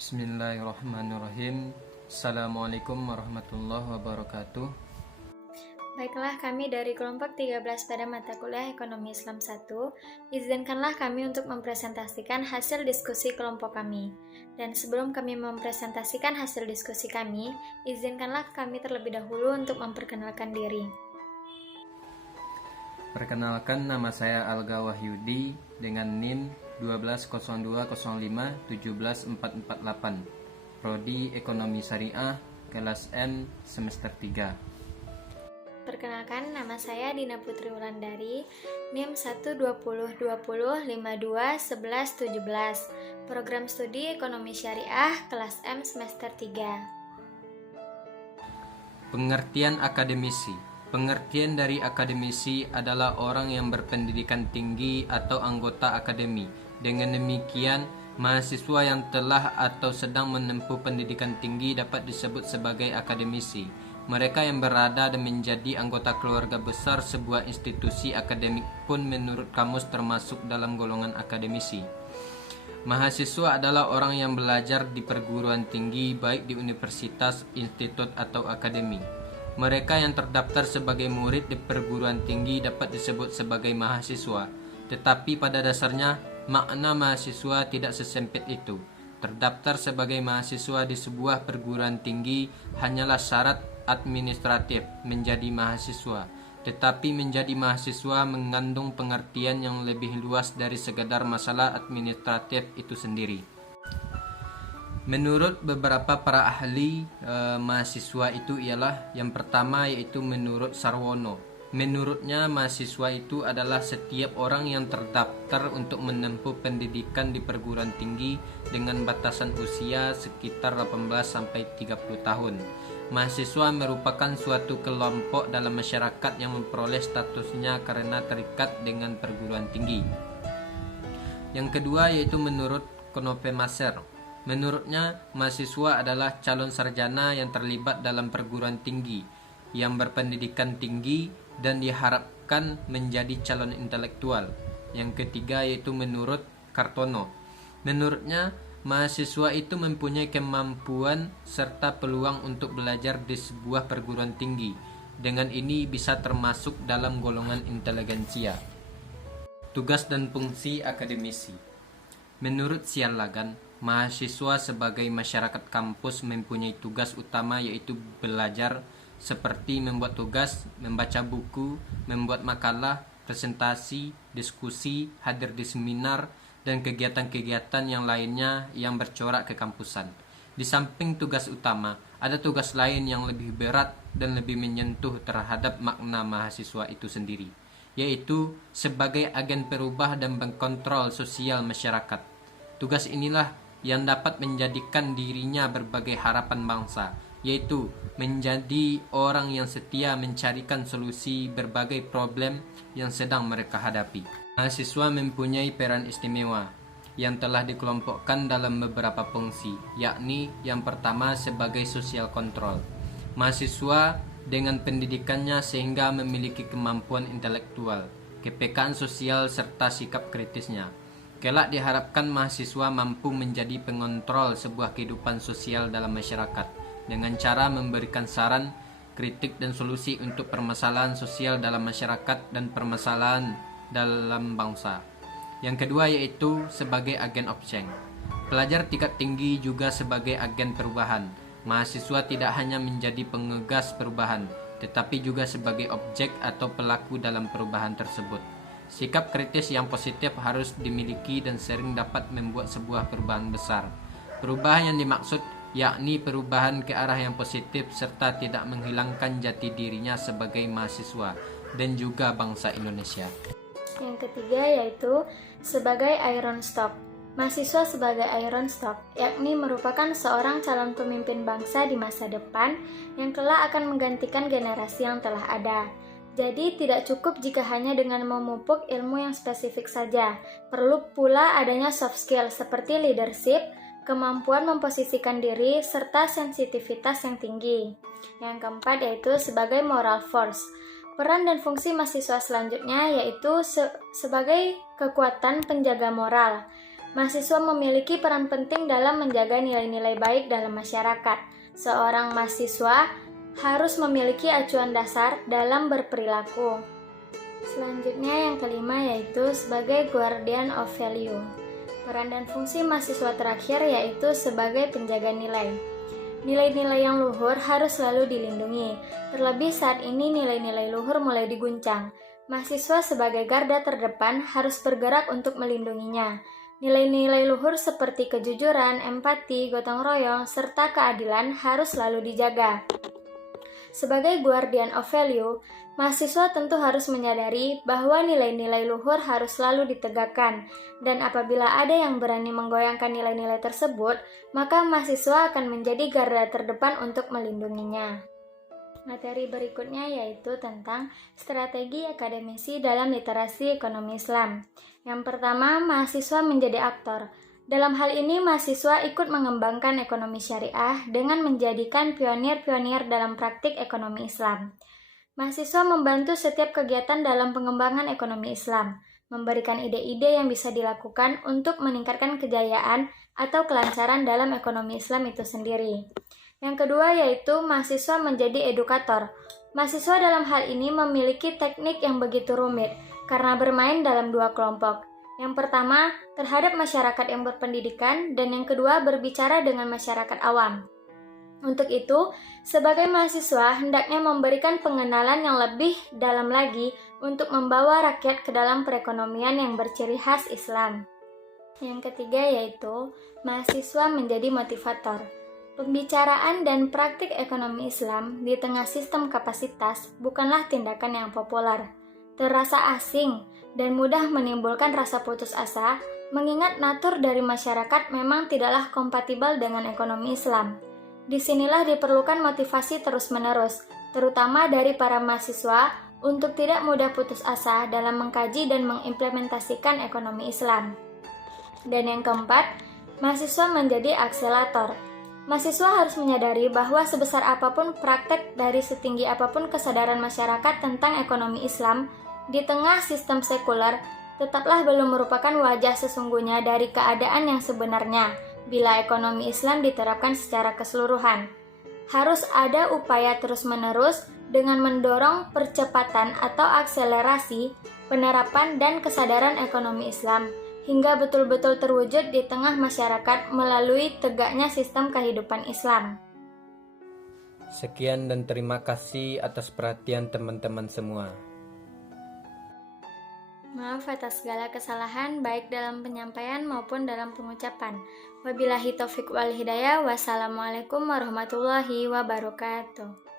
Bismillahirrahmanirrahim. Assalamualaikum warahmatullahi wabarakatuh. Baiklah, kami dari kelompok 13 pada mata kuliah Ekonomi Islam 1, izinkanlah kami untuk mempresentasikan hasil diskusi kelompok kami. Dan sebelum kami mempresentasikan hasil diskusi kami, izinkanlah kami terlebih dahulu untuk memperkenalkan diri. Perkenalkan, nama saya Alga Wahyudi dengan NIM 12020517448, Prodi Ekonomi Syariah, kelas M, semester 3. Perkenalkan, nama saya Dina Putri Wulandari, NIM 12020521117, Program Studi Ekonomi Syariah, kelas M, semester 3. Pengertian akademisi. Pengertian dari akademisi adalah orang yang berpendidikan tinggi atau anggota akademi. Dengan demikian, mahasiswa yang telah atau sedang menempuh pendidikan tinggi dapat disebut sebagai akademisi. Mereka yang berada dan menjadi anggota keluarga besar sebuah institusi akademik pun menurut kamus termasuk dalam golongan akademisi. Mahasiswa adalah orang yang belajar di perguruan tinggi baik di universitas, institut, atau akademi. Mereka yang terdaftar sebagai murid di perguruan tinggi dapat disebut sebagai mahasiswa, tetapi pada dasarnya makna mahasiswa tidak sesempit itu. Terdaftar sebagai mahasiswa di sebuah perguruan tinggi hanyalah syarat administratif menjadi mahasiswa, tetapi menjadi mahasiswa mengandung pengertian yang lebih luas dari sekedar masalah administratif itu sendiri. Menurut beberapa para ahli, mahasiswa itu ialah yang pertama, yaitu menurut Sarwono. Menurutnya, mahasiswa itu adalah setiap orang yang terdaftar untuk menempuh pendidikan di perguruan tinggi dengan batasan usia sekitar 18-30 tahun. Mahasiswa merupakan suatu kelompok dalam masyarakat yang memperoleh statusnya karena terikat dengan perguruan tinggi. Yang kedua yaitu menurut Konope Maser. Menurutnya, mahasiswa adalah calon sarjana yang terlibat dalam perguruan tinggi, yang berpendidikan tinggi dan diharapkan menjadi calon intelektual. Yang ketiga yaitu menurut Kartono. Menurutnya, mahasiswa itu mempunyai kemampuan serta peluang untuk belajar di sebuah perguruan tinggi. Dengan ini bisa termasuk dalam golongan inteligensia. Tugas dan fungsi akademisi. Menurut Sialagan, mahasiswa sebagai masyarakat kampus mempunyai tugas utama yaitu belajar, seperti membuat tugas, membaca buku, membuat makalah, presentasi, diskusi, hadir di seminar, dan kegiatan-kegiatan yang lainnya yang bercorak ke kampusan. Di samping tugas utama, ada tugas lain yang lebih berat dan lebih menyentuh terhadap makna mahasiswa itu sendiri, yaitu sebagai agen perubah dan pengkontrol sosial masyarakat. Tugas inilah yang dapat menjadikan dirinya berbagai harapan bangsa, yaitu menjadi orang yang setia mencarikan solusi berbagai problem yang sedang mereka hadapi. Mahasiswa mempunyai peran istimewa yang telah dikelompokkan dalam beberapa fungsi, yakni yang pertama sebagai social control. Mahasiswa dengan pendidikannya sehingga memiliki kemampuan intelektual, kepekaan sosial serta sikap kritisnya. Kelak diharapkan mahasiswa mampu menjadi pengontrol sebuah kehidupan sosial dalam masyarakat dengan cara memberikan saran, kritik, dan solusi untuk permasalahan sosial dalam masyarakat dan permasalahan dalam bangsa. Yang kedua yaitu sebagai agen of change. Pelajar tingkat tinggi juga sebagai agen perubahan. Mahasiswa tidak hanya menjadi pengegas perubahan, tetapi juga sebagai objek atau pelaku dalam perubahan tersebut. Sikap kritis yang positif harus dimiliki dan sering dapat membuat sebuah perubahan besar. Perubahan yang dimaksud yakni perubahan ke arah yang positif serta tidak menghilangkan jati dirinya sebagai mahasiswa dan juga bangsa Indonesia. Yang ketiga yaitu sebagai iron stock. Mahasiswa sebagai iron stock, yakni merupakan seorang calon pemimpin bangsa di masa depan yang kelak akan menggantikan generasi yang telah ada. Jadi tidak cukup jika hanya dengan memupuk ilmu yang spesifik saja. Perlu pula adanya soft skill seperti leadership, kemampuan memposisikan diri, serta sensitivitas yang tinggi. Yang keempat yaitu sebagai moral force. Peran dan fungsi mahasiswa selanjutnya yaitu sebagai kekuatan penjaga moral. Mahasiswa memiliki peran penting dalam menjaga nilai-nilai baik dalam masyarakat. Seorang mahasiswa harus memiliki acuan dasar dalam berperilaku. Selanjutnya yang kelima yaitu sebagai guardian of value. Peran dan fungsi mahasiswa terakhir yaitu sebagai penjaga nilai. Nilai-nilai yang luhur harus selalu dilindungi. Terlebih saat ini nilai-nilai luhur mulai diguncang. Mahasiswa sebagai garda terdepan harus bergerak untuk melindunginya. Nilai-nilai luhur seperti kejujuran, empati, gotong royong, serta keadilan harus selalu dijaga. Sebagai guardian of value, mahasiswa tentu harus menyadari bahwa nilai-nilai luhur harus selalu ditegakkan, dan apabila ada yang berani menggoyangkan nilai-nilai tersebut, maka mahasiswa akan menjadi garda terdepan untuk melindunginya. Materi berikutnya yaitu tentang strategi akademisi dalam literasi ekonomi Islam. Yang pertama, mahasiswa menjadi aktor. Dalam hal ini, mahasiswa ikut mengembangkan ekonomi syariah dengan menjadikan pionir-pionir dalam praktik ekonomi Islam. Mahasiswa membantu setiap kegiatan dalam pengembangan ekonomi Islam, memberikan ide-ide yang bisa dilakukan untuk meningkatkan kejayaan atau kelancaran dalam ekonomi Islam itu sendiri. Yang kedua yaitu mahasiswa menjadi edukator. Mahasiswa dalam hal ini memiliki teknik yang begitu rumit karena bermain dalam dua kelompok. Yang pertama, terhadap masyarakat yang berpendidikan, dan yang kedua berbicara dengan masyarakat awam. Untuk itu, sebagai mahasiswa hendaknya memberikan pengenalan yang lebih dalam lagi untuk membawa rakyat ke dalam perekonomian yang berciri khas Islam. Yang ketiga yaitu mahasiswa menjadi motivator. Pembicaraan dan praktik ekonomi Islam di tengah sistem kapasitas bukanlah tindakan yang populer, terasa asing, dan mudah menimbulkan rasa putus asa, mengingat natur dari masyarakat memang tidaklah kompatibel dengan ekonomi Islam. Disinilah diperlukan motivasi terus-menerus, terutama dari para mahasiswa, untuk tidak mudah putus asa dalam mengkaji dan mengimplementasikan ekonomi Islam. Dan yang keempat, mahasiswa menjadi akselerator. Mahasiswa harus menyadari bahwa sebesar apapun praktek dari setinggi apapun kesadaran masyarakat tentang ekonomi Islam, di tengah sistem sekuler, tetaplah belum merupakan wajah sesungguhnya dari keadaan yang sebenarnya bila ekonomi Islam diterapkan secara keseluruhan. Harus ada upaya terus-menerus dengan mendorong percepatan atau akselerasi penerapan dan kesadaran ekonomi Islam hingga betul-betul terwujud di tengah masyarakat melalui tegaknya sistem kehidupan Islam. Sekian dan terima kasih atas perhatian teman-teman semua. Maaf atas segala kesalahan baik dalam penyampaian maupun dalam pengucapan. Wabillahi taufiq wal hidayah. Wassalamualaikum warahmatullahi wabarakatuh.